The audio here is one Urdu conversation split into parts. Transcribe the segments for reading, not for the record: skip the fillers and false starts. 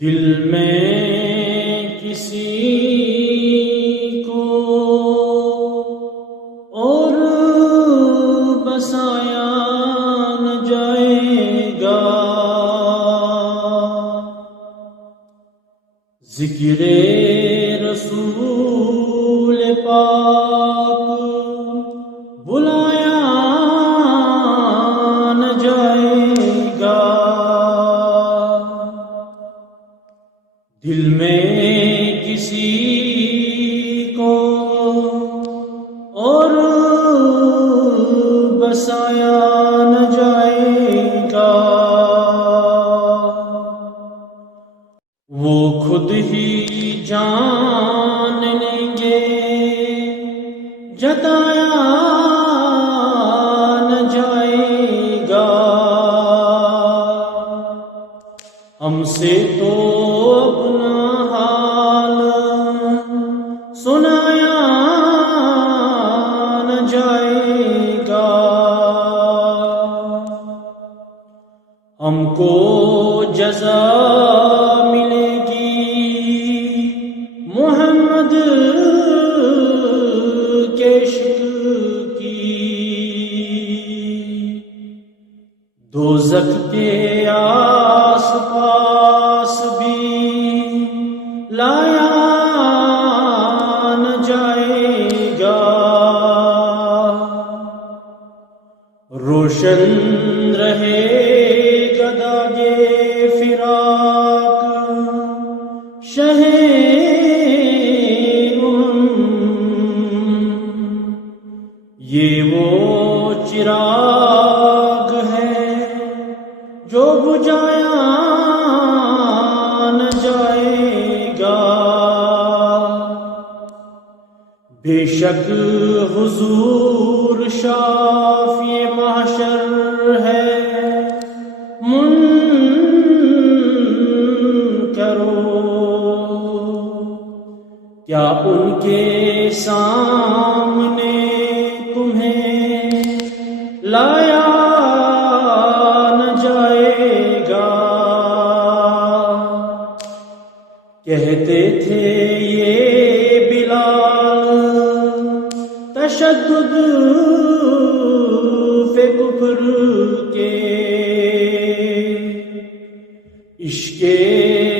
دل میں کسی کو اور بسایا نہ جائے گا، ذکر رسول پاک بلایا نہ جائے گا، دل میں کسی کو اور بسایا نہ جائے گا، وہ خود ہی جان لیں گے، جتایا نہ جائے گا، ہم سے تو اپنا حال سنایا نہ جائے گا، ہم کو جزا ملے گی محمد کے عشق کی، دوزخ کے آس پاس بھی لایا نہ جائے گا، روشن رہے گا داغے فراق شہ یہ وہ چراغ ہے جو بجھایا نہ جائے گا، بے شک حضور شافی محشر ہے، کرو کیا ان کے سامنے تمہیں لایا نہ جائے گا، کہتے تھے یہ بلال تشدد فی کفر کے، عشق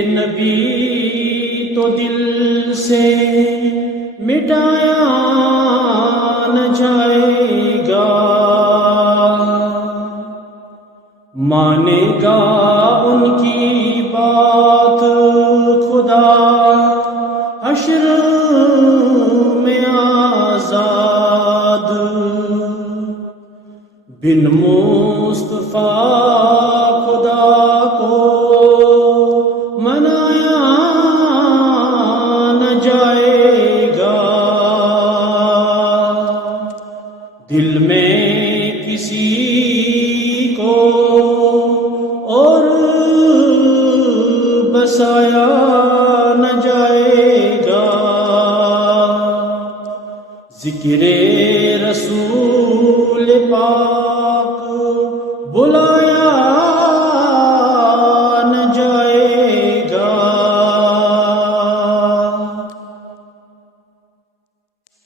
نبی تو دل سے مٹایا نہ جائے گا، مانے گا ان کی بات خدا حشر میں آزاد، بن مصطفیٰ خدا کو منایا نہ جائے گا، دل میں کسی کو اور بسایا نہ جائے گا، ذکر رسول پاک بلا